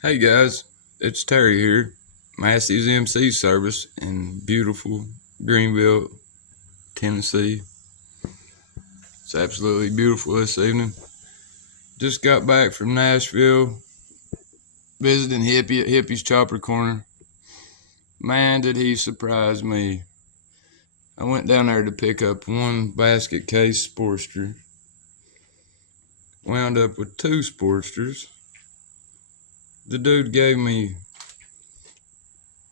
Hey guys, it's Terry here. Massey's MC service in beautiful Greenville, Tennessee. It's absolutely beautiful this evening. Just got back from Nashville, visiting Hippie at Hippie's Chopper Corner. Man, did he surprise me. I went down there to pick up one basket case Sportster. Wound up with two Sportsters. The dude gave me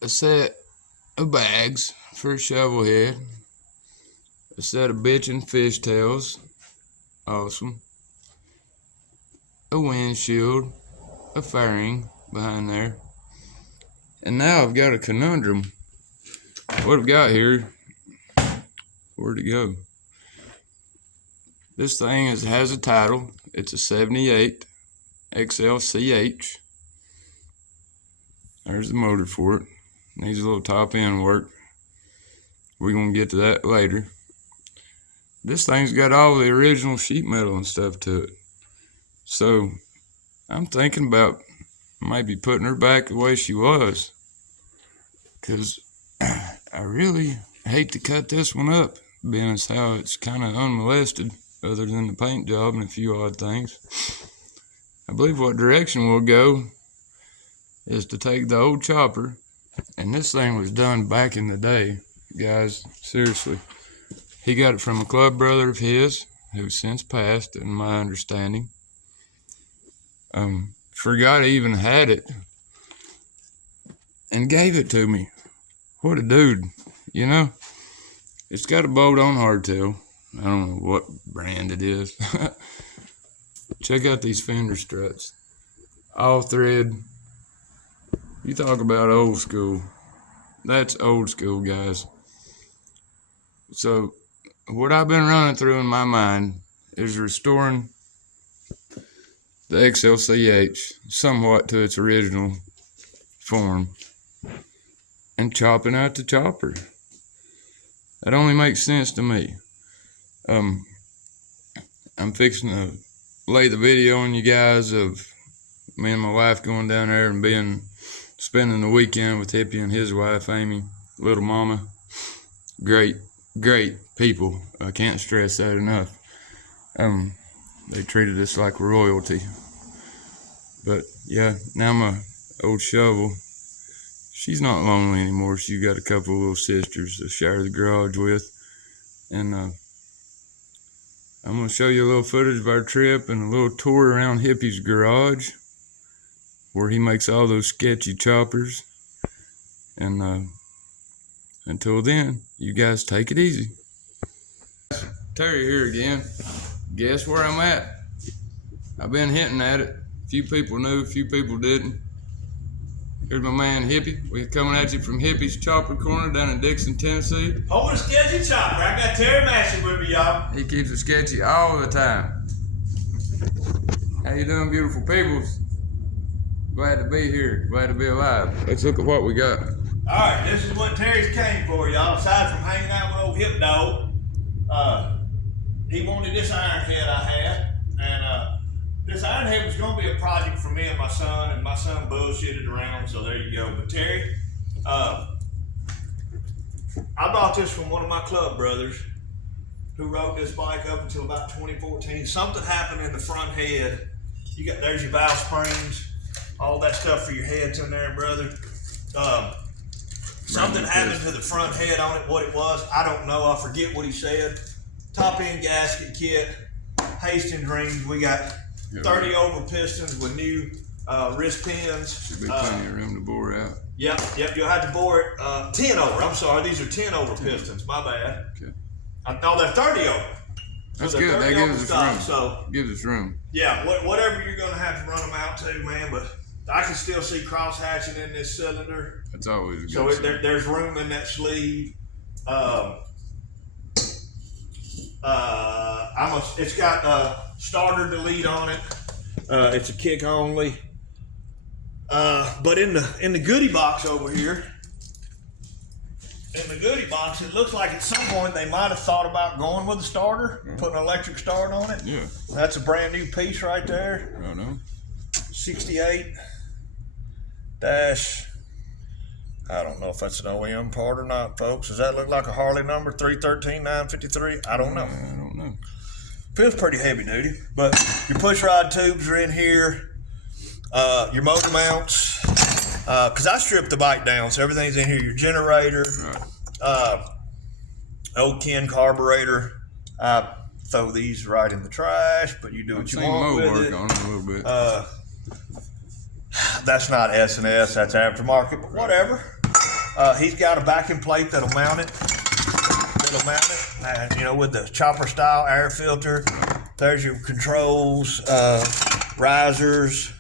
a set of bags for a shovel head, a set of bitchin' fishtails, awesome, a windshield, a fairing behind there, and now I've got a conundrum. What I've got here, where'd it go? This thing has a title. It's a 78 XLCH. There's the motor for it. Needs a little top end work. We're going to get to that later. This thing's got all the original sheet metal and stuff to it. So I'm thinking about maybe putting her back the way she was. Because I really hate to cut this one up, being as how it's kind of unmolested other than the paint job and a few odd things. I believe what direction we'll go is to take the old chopper, and this thing was done back in the day, guys, seriously. He got it from a club brother of his, who's since passed, in my understanding. Forgot I even had it, and gave it to me. What a dude, you know? It's got a bolt-on hardtail. I don't know what brand it is. Check out these fender struts. All thread. You talk about old school. That's old school, guys. So, what I've been running through in my mind is restoring the XLCH somewhat to its original form and chopping out the chopper. That only makes sense to me. I'm fixing to lay the video on you guys of me and my wife going down there and spending the weekend with Hippie and his wife, Amy, little mama. Great people. I can't stress that enough. They treated us like royalty. But yeah, now my old shovel, she's not lonely anymore. She got a couple of little sisters to share the garage with. And I'm going to show you a little footage of our trip and a little tour around Hippie's garage, where he makes all those sketchy choppers. And until then, you guys take it easy. Terry here again. Guess where I'm at? I've been hinting at it. A few people knew, a few people didn't. Here's my man Hippie. We're coming at you from Hippie's Chopper Corner down in Dixon, Tennessee. Hold a sketchy chopper. I got Terry Massey with me, y'all. He keeps it sketchy all the time. How you doing, beautiful peoples? Glad to be here. Glad to be alive. Let's look at what we got. All right, this is what Terry's came for, y'all. Aside from hanging out with old Hip Dog, he wanted this Ironhead I had, and this Ironhead was going to be a project for me and my son bullshitted around, so there you go. But Terry, I bought this from one of my club brothers who rode this bike up until about 2014. Something happened in the front head. There's your valve springs, all that stuff for your heads in there, brother. Something happened to the front head on it. What it was, I don't know. I forget what he said. Top end gasket kit, Hastings rings. We got 30 over pistons with new wrist pins. Should be plenty of room to bore out. Yep. You'll have to bore it 10 over. I'm sorry, these are 10 over pistons. My bad. Okay. No, they're 30 over. That's so good. That gives us room. So gives us room. Yeah. Whatever you're gonna have to run them out to, man. But I can still see cross hatching in this cylinder. That's always a good. So there's room in that sleeve. It's got starter delete on it. It's a kick only. But in the goodie box over here, in the goodie box, it looks like at some point they might have thought about going with a starter, putting an electric start on it. Yeah. That's a brand new piece right there. I don't know. 68. dash. I don't know if that's an OEM part or not, folks. Does that look like a Harley number? 313-953? I don't know. I don't know. Feels pretty heavy duty. But your push rod tubes are in here. Your motor mounts. Because I stripped the bike down, so everything's in here. Your generator. Old Ken carburetor. I throw these right in the trash, but you do what you want with it. On it a little bit. That's not S&S, that's aftermarket, but whatever. He's got a backing plate that'll mount it. And, you know, with the chopper style air filter. There's your controls, risers,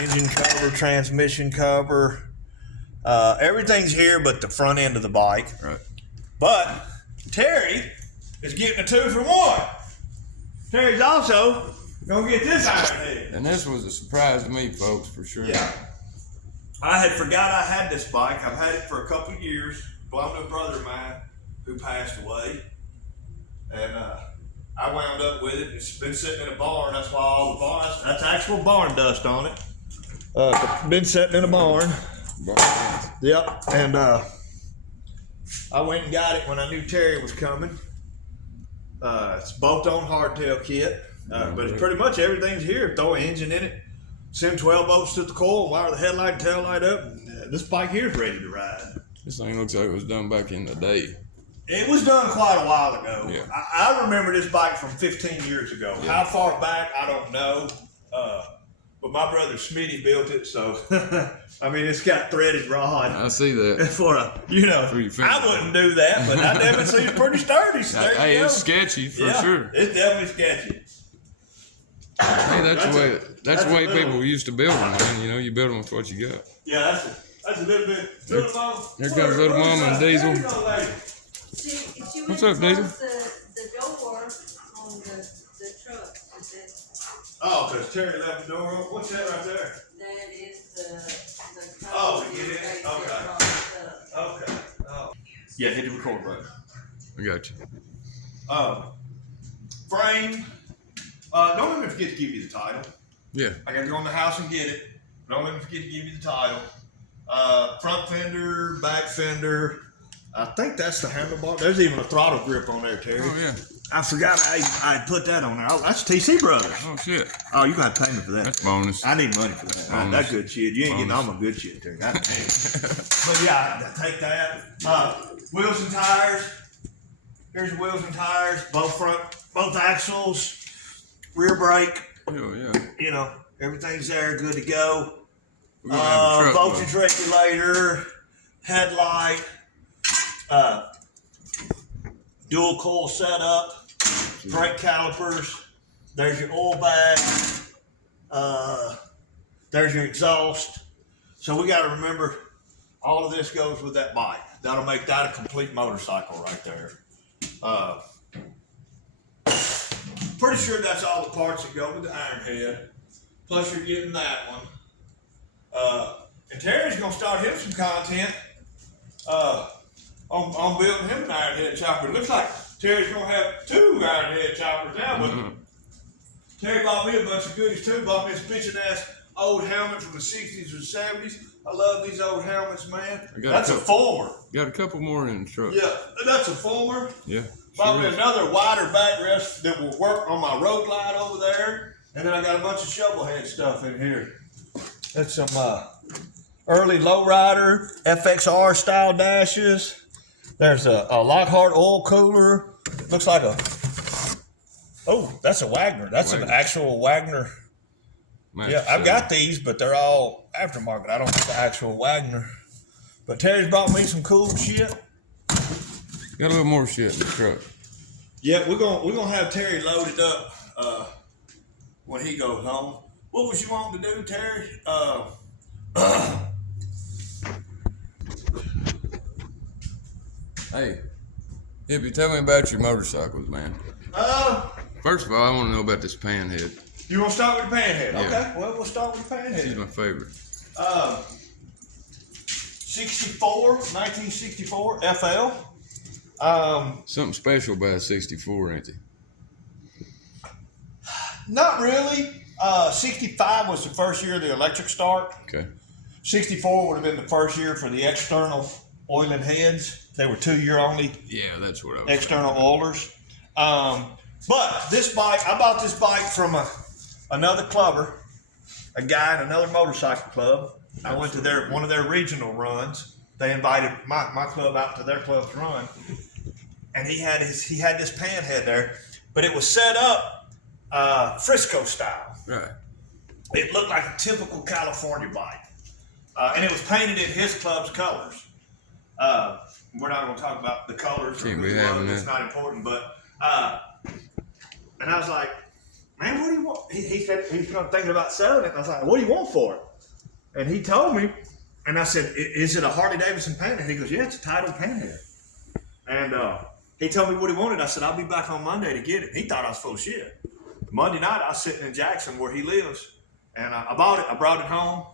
engine cover, transmission cover. Everything's here but the front end of the bike. Right. But Terry is getting a 2-for-1. Terry's also gonna get this Ironhead. And this was a surprise to me, folks, for sure. Yeah. I had forgot I had this bike. I've had it for a couple of years. Belonged to a brother of mine who passed away. And I wound up with it. It's been sitting in a barn. That's why all the barns, that's actual barn dust on it. Been sitting in a barn. Yep. And I went and got it when I knew Terry was coming. It's bolt-on hardtail kit. But it's pretty much everything's here. Throw an engine in it, send 12 bolts to the coil, wire the headlight and tail light up, and this bike here is ready to ride. This thing looks like it was done back in the day. It was done quite a while ago. Yeah. I remember this bike from 15 years ago. Yeah. How far back, I don't know. But my brother Smitty built it, so I mean, it's got threaded rod. I see that. For a, you know, I wouldn't do that, but I definitely see it's pretty sturdy. So hey, it's sketchy for sure. It's definitely sketchy. Hey, that's the way people used to build them, man. You know, you build them with what you got. Yeah, that's a little bit. Here comes little mama and Diesel. What's up, Diesel? The door on the truck. Oh, because Terry left the door open. What's that right there? That is the oh, to get in? Okay. Okay. Oh. Yeah, hit the record button. I got you. Frame. Don't let me forget to give you the title. Yeah. I gotta go in the house and get it. Don't let me forget to give you the title. Front fender, back fender. I think that's the handlebar. There's even a throttle grip on there, Terry. Oh, yeah. I forgot I put that on there. Oh, that's TC Brothers. Oh, shit. Oh, you got to pay me for that. That's bonus. I need money for that. That's good shit. You ain't getting all my good shit, Terry. But yeah, take that. Wheels and tires. Here's your wheels and tires. Both axles. Rear brake. Oh, yeah. You know, everything's there, good to go. Voltage regulator, headlight, dual coil setup, brake calipers. There's your oil bag. There's your exhaust. So we got to remember, all of this goes with that bike. That'll make that a complete motorcycle right there. Pretty sure that's all the parts that go with the Ironhead. Plus you're getting that one. And Terry's gonna start him some content on building him an Ironhead chopper. It looks like Terry's gonna have 2 Ironhead choppers now, but Terry bought me a bunch of goodies too. Bought me this bitchin' ass old helmet from the 60s or 70s. I love these old helmets, man. That's a Fulmer. Got a couple more in the truck. Yeah, that's a Fulmer. Yeah. Bought me another wider backrest that will work on my road glide over there. And then I got a bunch of shovel head stuff in here. That's some early lowrider FXR style dashes. There's a Lockhart oil cooler. Looks like that's a Wagner. That's an actual Wagner. Yeah, I've got these, but they're all aftermarket. I don't have the actual Wagner. But Terry's brought me some cool shit. Got a little more shit in the truck. Yeah, we're gonna have Terry loaded up when he goes home. What was you wanting to do, Terry? Hey, Hippie, tell me about your motorcycles, man. First of all, I want to know about this panhead. You want to start with the panhead? Yeah. Okay, well, we'll start with the panhead. She's my favorite. 1964 FL. Something special about 64, ain't it? Not really. 65 was the first year of the electric start. Okay. 64 would have been the first year for the external oiling heads. They were 2 year only Yeah, that's what I was external oilers. But this bike, I bought this bike from another clubber, a guy in another motorcycle club. I went to one of their regional runs. They invited my club out to their club's run, and he had this panhead there, but it was set up Frisco style. Right. It looked like a typical California bike, and it was painted in his club's colors. We're not going to talk about the colors. Can't be having It's that. not important, but and I was like, man, what do you want? He said he's thinking about selling it. And I was like, what do you want for it? And he told me, and I said, is it a Harley Davidson panhead? He goes, yeah, it's a title panhead. And he told me what he wanted. I said, I'll be back on Monday to get it. He thought I was full of shit. Monday night, I was sitting in Jackson where he lives, and I bought it. I brought it home.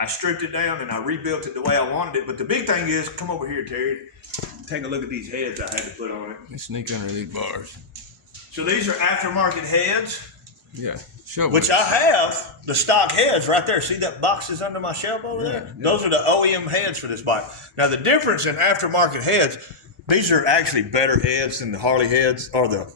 I stripped it down, and I rebuilt it the way I wanted it. But the big thing is, come over here, Terry. Take a look at these heads I had to put on it. Let's sneak under these bars. So these are aftermarket heads. Yeah. Show Which I have the stock heads right there. See that box is under my shelf over there? Yeah. Those are the OEM heads for this bike. Now the difference in aftermarket heads, these are actually better heads than the Harley heads or the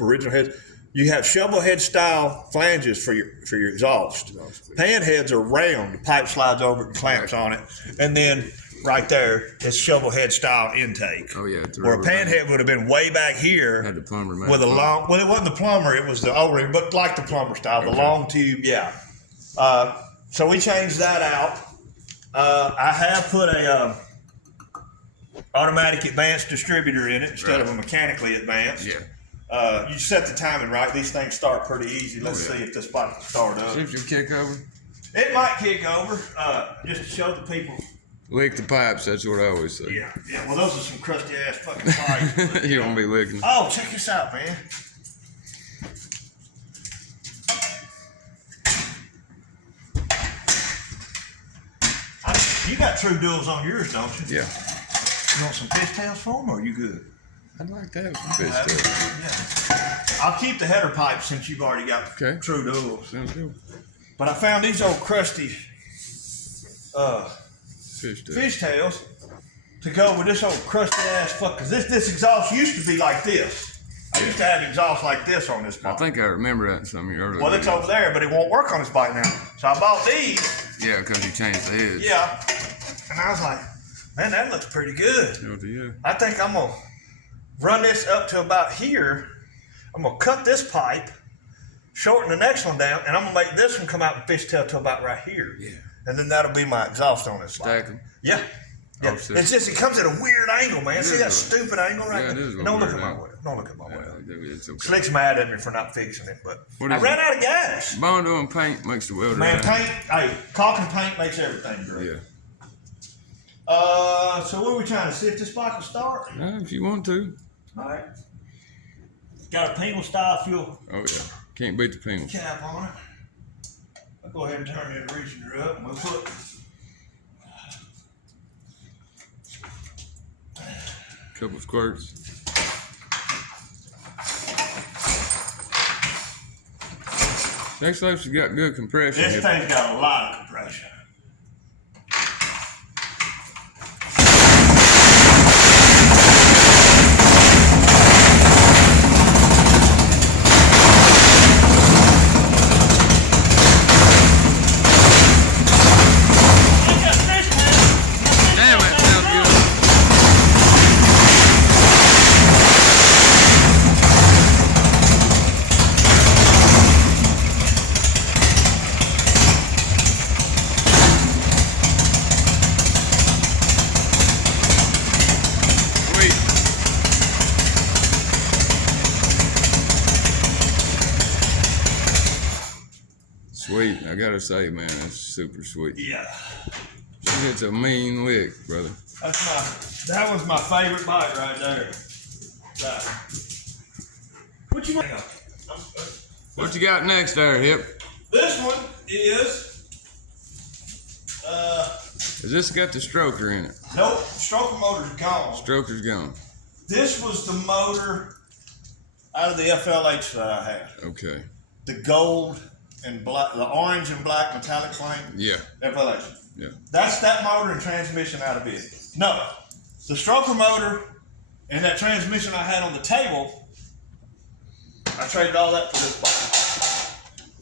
original heads. You have shovel head style flanges for your exhaust. Pan heads are round. The pipe slides over and clamps on it. And then right there is shovel head style intake. Oh yeah. Where a pan head would have been way back here. Had the plumber With a long, well, it wasn't the plumber, it was the O-ring, but like the plumber style, the long tube, yeah. So we changed that out. I have put a automatic advanced distributor in it instead of a mechanically advanced. Yeah. You set the timing right. These things start pretty easy. Let's see if this bike can start up. See if you kick over. It might kick over, just to show the people. Lick the pipes. That's what I always say. Yeah. Well, those are some crusty ass fucking pipes. You don't be licking. Oh, check this out, man. You got true duals on yours, don't you? Yeah. You want some fishtails for them, or are you good? I'd like to have some fish tails. Yeah. I'll keep the header pipe since you've already got Okay. true duals. Sounds good. But I found these old crusty Fish tails. fishtails to go with this old crusty ass fuck. Cause this exhaust used to be like this. I used to have exhaust like this on this I bike. think I remember that in some of your earlier Well, it's videos. over there, but it won't work on this bike now. So I bought these. Yeah, because you changed the heads. Yeah. And I was like, man, that looks pretty good. Yeah. I think I'm going to run this up to about here. I'm going to cut this pipe, shorten the next one down, and I'm going to make this one come out and fishtail to about right here. Yeah. And then that'll be my exhaust on this bike. Stack them. Yeah. Yeah. Offset. It's just, it comes at a weird angle, man. It See is that a- stupid angle right yeah, it there? is a Don't look weird at my angle. wheel. Don't look at my wheel. It's okay. Slick's mad at me for not fixing it, but What I is ran it? out of gas. Bondo and paint makes the welder. Man, right. paint, hey, caulk and paint makes everything great. Yeah. So what are we trying to see if this bike will start? If you want to. All right. Got a penal style fuel Oh yeah. Can't beat the penal. cap on it. I'll go ahead and turn the originator up and we'll put Couple squirts. Next life's got good compression. this thing's got a lot of compression. Damn, that sounds good. Sweet. Sweet. I gotta say, man, that's super sweet. Yeah. She hits a mean lick, brother. That was my favorite bite right there. Right. What you want? What you got next there, Hip? This one is Has this got the stroker in it? nope, stroker motor's gone. Stroker's gone. This was the motor out of the FLH that I had. Okay. The gold and black, the orange and black metallic flame. Yeah. Evolution. Yeah. That's that motor and transmission out of it. No, the stroker motor and that transmission I had on the table, I traded all that for this bike.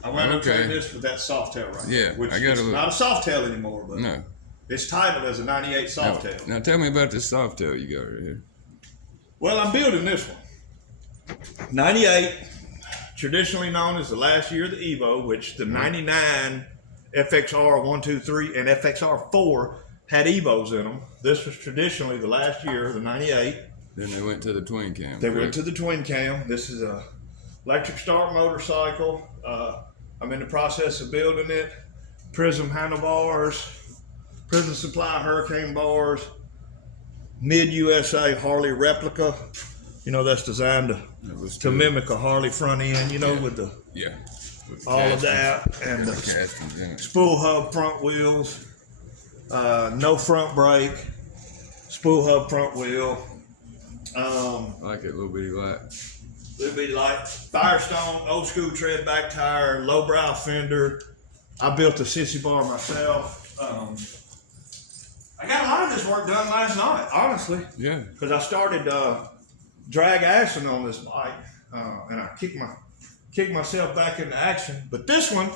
I wound up trading this for that Softail right Yeah, now, which I got is not a Softail anymore, but no. It's titled as a 98 Softail. Now tell me about this Softail you got right here. Well, I'm building this one. 98, traditionally known as the last year of the Evo, which the 99 FXR 1, 2, 3 and FXR 4 had Evos in them. This was traditionally the last year of the 98. Then they went to the twin cam. They went to the twin cam. This is a electric start motorcycle. I'm in the process of building it. Prism handlebars, Prism Supply Hurricane bars, Mid USA Harley replica. You know, that's designed to mimic a Harley front end, you know, with the with all of that, and the castings in it. spool hub front wheels, no front brake, spool hub front wheel. I like it, little bitty light. It'd be like Firestone, old school tread back tire, low brow fender. I built the sissy bar myself. I got a lot of this work done last night, honestly. Yeah. Because I started drag ashing on this bike, and I kicked myself back into action. But this one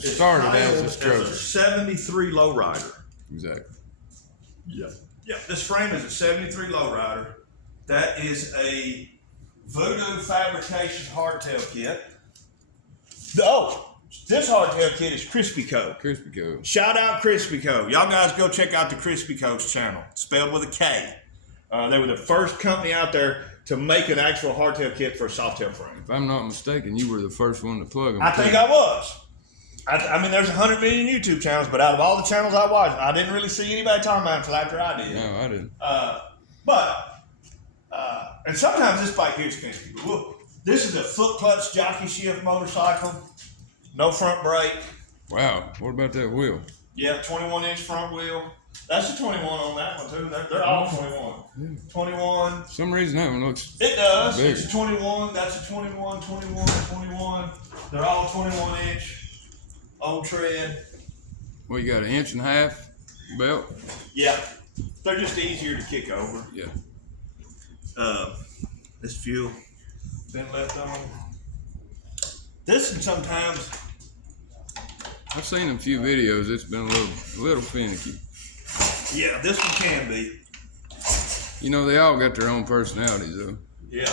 started as a as a stroker. 73 lowrider. Exactly. Yeah. Yeah. This frame is a 73 lowrider. That is a Voodoo Fabrications hardtail kit. This hardtail kit is Crispy Co. Crispy Co. Shout out Crispy Co. Y'all guys go check out the Crispy Co's channel, spelled with a K. They were the first company out there to make an actual hardtail kit for a softail frame. If I'm not mistaken, you were the first one to plug them. I think I was. I mean, there's 100 million YouTube channels, but out of all the channels I watched, I didn't really see anybody talking about it until after I did. No, I didn't. And sometimes this bike here is expensive. But look, this is a foot clutch jockey shift motorcycle, no front brake. Wow, what about that wheel? Yeah, 21-inch front wheel. That's a 21 on that one too. They're all 21. Yeah. 21. For some reason that one looks. It does. big. It's a 21. That's a 21, 21, 21. They're all 21-inch. Old tread. Well, you got an 1.5 inch belt. Yeah. They're just easier to kick over. Yeah. This fuel been left on. This and sometimes I've seen a few videos. It's been a little finicky. yeah, this one can be. You know, they all got their own personalities, though. Yeah.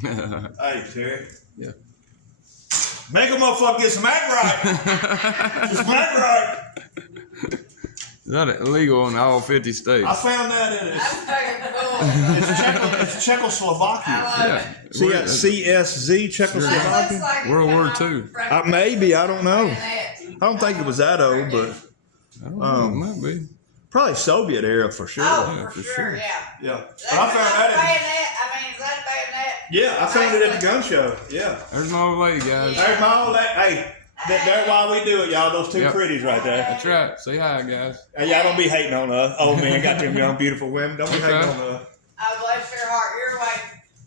Hey, Terry. Yeah. Make a motherfucker get some act right. Just act right. Is that illegal in all 50 states? I found that in it. It's Czechoslovakia. Yeah. See that CSZ Czechoslovakia? Like World War II. Maybe, I don't know. I don't think it was that old, but I don't know. It might be. probably Soviet era for sure. Oh, for for sure. sure, yeah. Yeah. But I found that Is that bayonet? yeah, I found it at the gun show. Yeah. There's my old lady, guys. Yeah. There's my old lady. Hey, that's why we do it, y'all. Those two Yep. pretties right there. That's right. Say hi, guys. Hey, y'all don't be hating on us. Old man got them young, beautiful women. Don't be hating on us. Oh, bless your heart. You're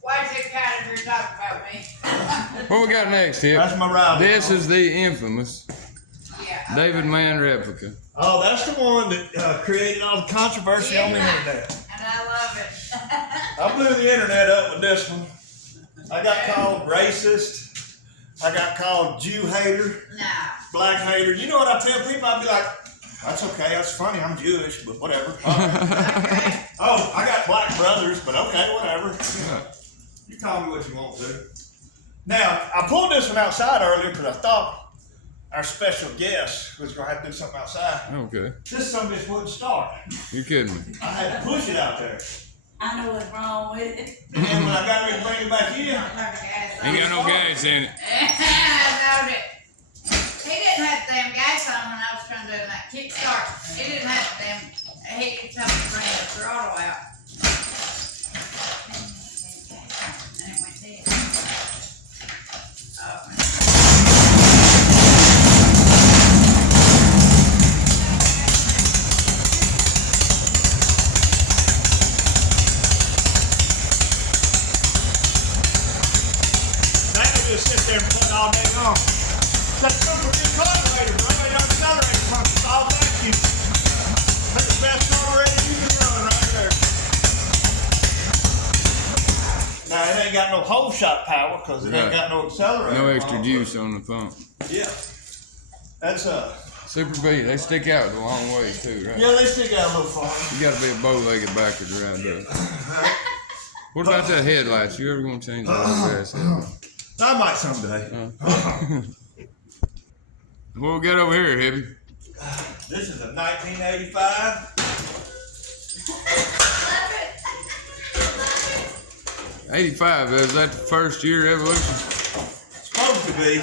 way too kind if you're talking about me. What we got next here? That's my ride. This is the infamous Yeah. David Mann replica. Oh, that's the one that created all the controversy on the internet. And I love it. I blew the internet up with this one. I got called racist. I got called Jew hater, Nah. black hater. You know what I tell people? I'd be like, that's okay, that's funny, I'm Jewish, but whatever. Okay. Oh, I got black brothers, but okay, whatever. You call me what you want to. Now, I pulled this one outside earlier because I thought our special guest was going to have to do something outside. Okay. This son of a bitch wouldn't start. You kidding me? I had to push it out there. I know what's wrong with it. And then when I got ready to bring it back in, Ain't got no gas in it. I knowed it. He didn't have the damn gas on when I was trying to do that kickstart. He didn't have the damn, he told me to bring the throttle out. And it went dead. Oh. Just sit there and put all day long. That's good for your carburetor, bro. They don't accelerate pump. It's all vacuum. That's the best carburetor you can run right there. Now it ain't got no whole shot power because it ain't got no accelerator. No extra juice on the pump. Yeah. That's Super B, they stick out a long way too, right? yeah, they stick out a little far. You gotta be a bow-legged backwards around there. What about that headlights? You ever gonna change that old ass headlight? I might someday. What we got over here, Hippie? This is a 1985. 85, is that the first year evolution? Supposed to be.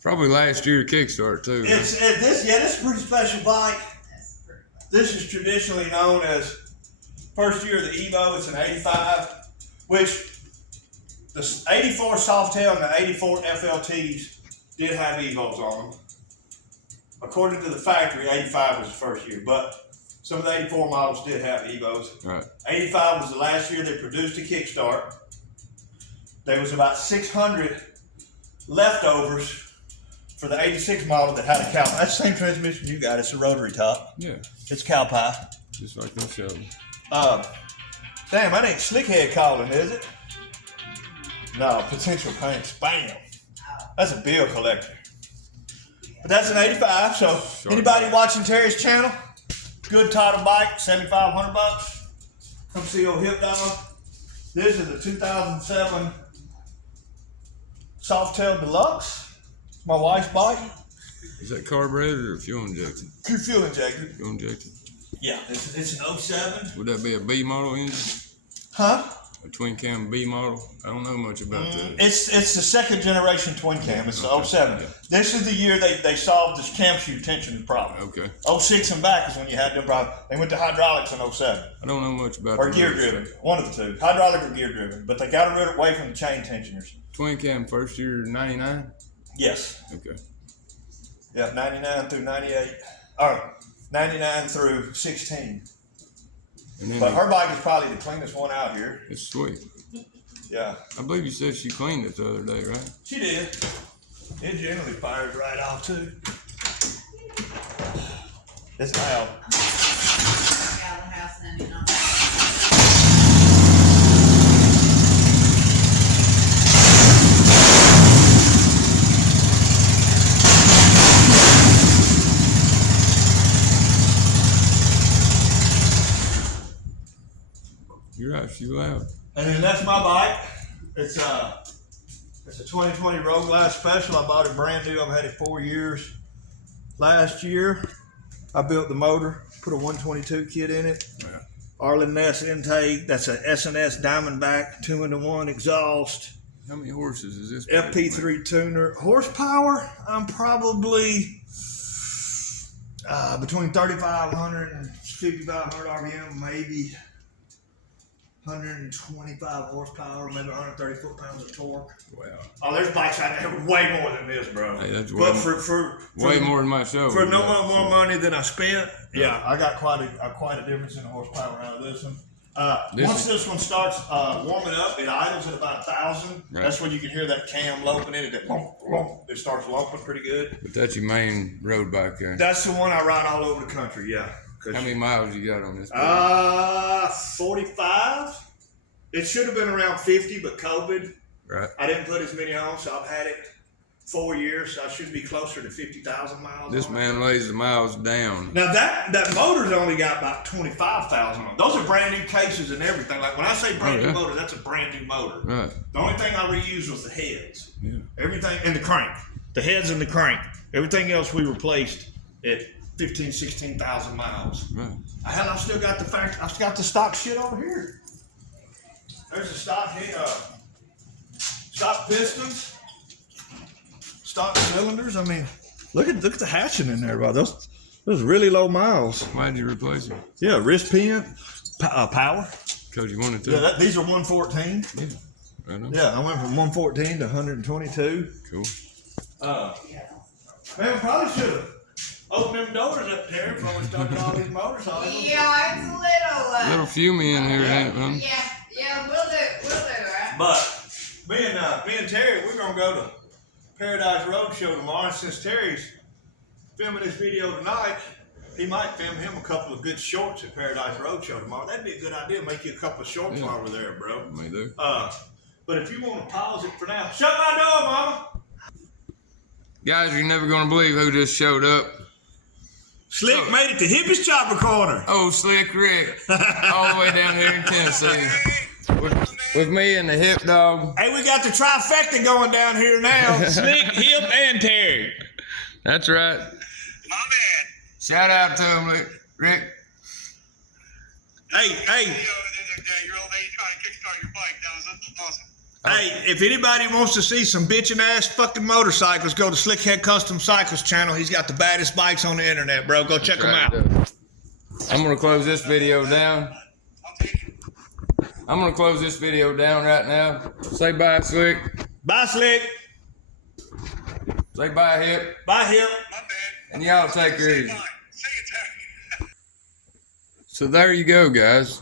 Probably last year kickstart too. This is a pretty special bike. This is traditionally known as first year of the Evo. It's an 85, which the 84 Softail and the 84 FLTs did have Evos on them. According to the factory, 85 was the first year, but some of the 84 models did have Evos. Right. 85 was the last year they produced a kickstart. There was about 600 leftovers for the 86 model that had a cow. That's the same transmission you got. It's a rotary top. Yeah. It's cow pie. Just like them shows. Damn, that ain't Slickhead calling, is it? No, potential paint. Bam. That's a bill collector. But that's an 85. So anybody watching Terry's channel, good title bike, $7,500. Come see old Hip Dog. This is a 2007 Softail Deluxe. My wife's bike. Is that carbureted or fuel injected? Fuel injected. Fuel injected. Yeah, it's an 07. Would that be a B model engine? Huh? A twin cam B model? I don't know much about that. It's the second generation twin cam. It's the 07. Yeah. This is the year they solved this cam shoe tension problem. Okay. 06 and back is when you had them problems. They went to hydraulics in 07. I don't know much about Or the gear motor driven. stuff. One of the two. Hydraulic or gear driven. But they got rid away from the chain tensioners. Twin cam first year 99? Yes. Okay. Yeah, 99 through 98. Or 99 through 16. And then But her bike is probably the cleanest one out here. it's sweet. Yeah. I believe you said she cleaned it the other day, right? She did. It generally fires right off too. It's loud. Out of the house and then, You're right, she's loud. And then that's my bike. It's a 2020 Road Glide Special. I bought it brand new. I've had it 4 years. Last year, I built the motor, put a 122 kit in it. Yeah. Arlen Ness intake. That's a S&S Diamondback 2-in-1 exhaust. How many horses is this? FP3 tuner. Horsepower, I'm probably between 3,500 and 5,500 RPM, maybe 125 horsepower, maybe 130 foot-pounds of torque. Wow. Oh, there's bikes out there way more than this, bro. Hey, that's But way more than my show. For no more money than I spent, yeah, I got quite a difference in the horsepower out of this one. Once this one starts warming up, it idles at about 1,000. Right. That's when you can hear that cam loping in it. That lump, lump. It starts lumping pretty good. But that's your main road bike there. That's the one I ride all over the country. Yeah. How many miles you got on this bike? 45. It should have been around 50, but COVID. Right. I didn't put as many on, so I've had it 4 years. So I should be closer to 50,000 miles. This man lays the miles down. Now that motor's only got about 25,000 on it. Those are brand new cases and everything. Like when I say brand new motor, that's a brand new motor. Right. The only thing I reused was the heads. Yeah. Everything and the crank. The heads and the crank. Everything else we replaced at 15, 16,000 miles. Right. Hell, I still got I've got the stock shit over here. There's the stock pistons, stock cylinders. I mean, look at the hatching in there, bro. Those really low miles. Why'd you replace them? Yeah, wrist pin, power. Because you wanted to? Yeah, these are 114. Yeah. Right on. Yeah, I went from 114 to 122. Cool. Man, we probably should have opened them doors up there before we started all these motorcycles. Yeah, it's a Little fumey in here, ain't it? yeah, we'll do, right? But me and Terry, we're gonna go to Paradise Roadshow tomorrow. And since Terry's filming this video tonight, he might film him a couple of good shorts at Paradise Roadshow tomorrow. That'd be a good idea. Make you a couple of shorts while we're there, bro. May do. But if you want to pause it for now, shut my door, mama. Guys, you're never gonna believe who just showed up. Slick made it to Hippie's Chopper Corner. Oh, Slick Rick, all the way down here in Tennessee, with me and the Hip Dog. Hey, we got the trifecta going down here now. Slick, Hip, and Terry. That's right. My bad. Shout out to him, Rick. Hey. Your old lady trying to kickstart your bike. That was awesome. Hey, if anybody wants to see some bitchin' ass fucking motorcycles, go to Slickhead Custom Cycles channel. He's got the baddest bikes on the internet, bro. Go check him out. I'm gonna close this video down. I'll take it. I'm gonna close this video down right now. Say bye, Slick. Bye, Slick. Say bye, Hip. Bye, Hip. My bad. And y'all take her easy. Say it, Terry. So there you go, guys.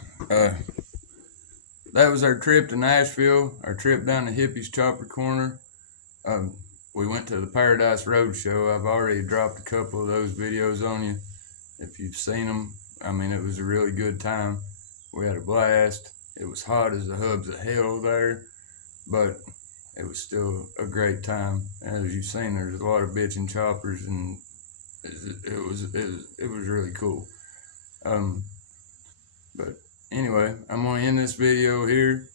That was our trip to Nashville, our trip down to Hippie's Chopper Corner. We went to the Paradise Roadshow. I've already dropped a couple of those videos on you. If you've seen them, I mean, it was a really good time. We had a blast. It was hot as the hubs of hell there, but it was still a great time. As you've seen, there's a lot of bitchin' choppers, and it was really cool. But anyway, I'm going to end this video here,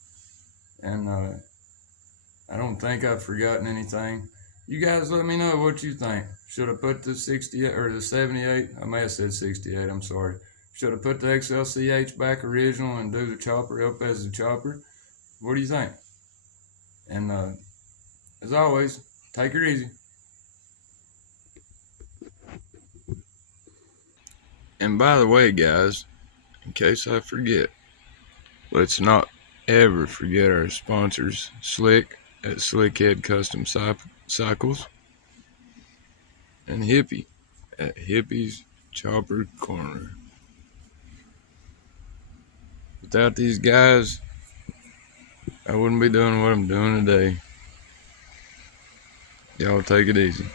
and I don't think I've forgotten anything. You guys let me know what you think. Should I put the 68 or the 78? I may have said 68, I'm sorry. Should I put the XLCH back original and do the chopper up as the chopper? What do you think? And as always, take it easy. And by the way, guys, in case I forget, let's not ever forget our sponsors, Slick at Slickhead Custom Cycles, and Hippie at Hippie's Chopper Corner. Without these guys, I wouldn't be doing what I'm doing today. Y'all take it easy.